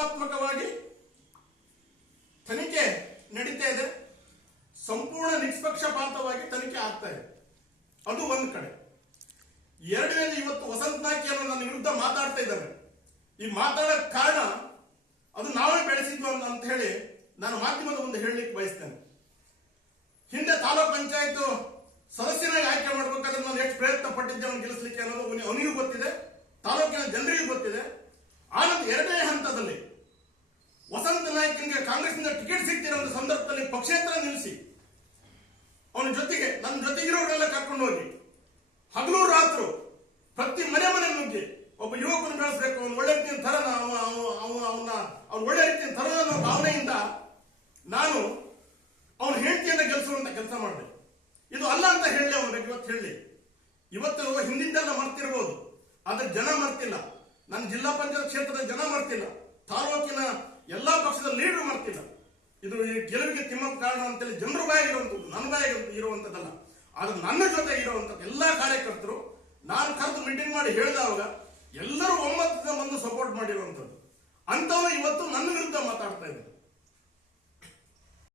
ಕಾನೂನಾತ್ಮಕವಾಗಿ ತನಿಖೆ ನಡೀತಾ ಇದೆ. ಸಂಪೂರ್ಣ ನಿಷ್ಪಕ್ಷಪಾತವಾಗಿ ತನಿಖೆ ಆಗ್ತಾ ಇದೆ. ಅದು ಒಂದು ಕಡೆ. ಎರಡನೇದು ಇವತ್ತು ವಸಂತ ನಾಯ್ಕಿಯನ್ನು ನನ್ನ ವಿರುದ್ಧ ಮಾತಾಡ್ತಾ ಇದ್ದಾರೆ. ಈ ಮಾತಾಡೋಕ್ ಕಾರಣ ಅದು ನಾವೇ ಬೆಳೆಸಿದ್ವು ಅಂತ ಹೇಳಿ ನಾನು ಮಾಧ್ಯಮದ ಮುಂದೆ ಹೇಳಲಿಕ್ಕೆ ಬಯಸ್ತೇನೆ. ಹಿಂದೆ ತಾಲೂಕ್ ಪಂಚಾಯತ್ ಸದಸ್ಯನಾಗಿ ಆಯ್ಕೆ ಮಾಡಬೇಕಾದ್ರೆ ನಾನು ಎಷ್ಟು ಪ್ರಯತ್ನ ಪಟ್ಟಿದ್ದೆ ಗೆಲ್ಲಿಸಲಿಕ್ಕೆ ಅನ್ನೋದು ಅವನಿಗೆ ಗೊತ್ತಿದೆ. ತಾಲೂಕಿನ ಜನರಿಗೂ ಗೊತ್ತಿದೆ. ಆನಂತರ ಎರಡನೇ ಸಂದರ್ಭದಲ್ಲಿ ಪಕ್ಷೇತರ ನಿಲ್ಲಿಸಿ. ಅವನ ಜೊತೆಗೆ, ನನ್ನ ಜೊತೆಗಿರೋರೆಲ್ಲ ಕರ್ಕೊಂಡು ಹೋಗಿ. ಹಗಲು ರಾತ್ರು ಪ್ರತಿ ಮನೆ ಮನೆ ನುಗ್ಗಿ ಒಬ್ಬ ಯುವಕನ ಬೆಳೆಸಬೇಕು. ಅವನು ಒಳ್ಳೆ ರೀತಿಯ ಅವನ ಅವನ, ಅವ್ನು ಒಳ್ಳೆ ರೀತಿಯ ತರ ಅನ್ನೋ ಭಾವನೆಯಿಂದ ನಾನು ಅವನ ಹೆಂಡತಿಯನ್ನ ಗೆಲ್ಸುವಂತ ಕೆಲಸ ಮಾಡಿದೆ. ಇದು ಅಲ್ಲ ಅಂತ ಹೇಳಿ ಅವನಿಗೆ ಇವತ್ತು ಹೇಳಿ. ಇವತ್ತು ಹಿಂದಿಂದೆಲ್ಲ ಮರ್ತಿರ್ಬೋದು. ಆದ್ರೆ ಜನ ಮರ್ತಿಲ್ಲ. ನನ್ನ ಜಿಲ್ಲಾ ಪಂಚಾಯತ್ ಕ್ಷೇತ್ರದ ಜನ ಮರ್ತಿಲ್ಲ. ತಾಲೂಕಿನ ಎಲ್ಲಾ ಪಕ್ಷದ ಲೀಡರ್ ಮರ್ತಿಲ್ಲ. ಇದು ಈ ಗೆಲುವಿಗೆ ತಿಮ್ಮಪ್ಪ ಕಾರಣ ಅಂತೇಳಿ ಜನರು ಬಾಯಿರುವಂಥದ್ದು ನನ್ನ ಬಾಯಿ ಇರುವಂಥದ್ದಲ್ಲ. ಆದ್ರೆ ನನ್ನ ಜೊತೆ ಇರುವಂಥದ್ದು ಎಲ್ಲ ಕಾರ್ಯಕರ್ತರು, ನಾನು ಕರೆದು ಮೀಟಿಂಗ್ ಮಾಡಿ ಹೇಳಿದಾಗ ಎಲ್ಲರೂ ಒಮ್ಮತದಿಂದ ಬಂದು ಸಪೋರ್ಟ್ ಮಾಡಿರುವಂಥದ್ದು. ಅಂತವನು ಇವತ್ತು ನನ್ನ ವಿರುದ್ಧ ಮಾತಾಡ್ತಾ ಇದ್ದಾರೆ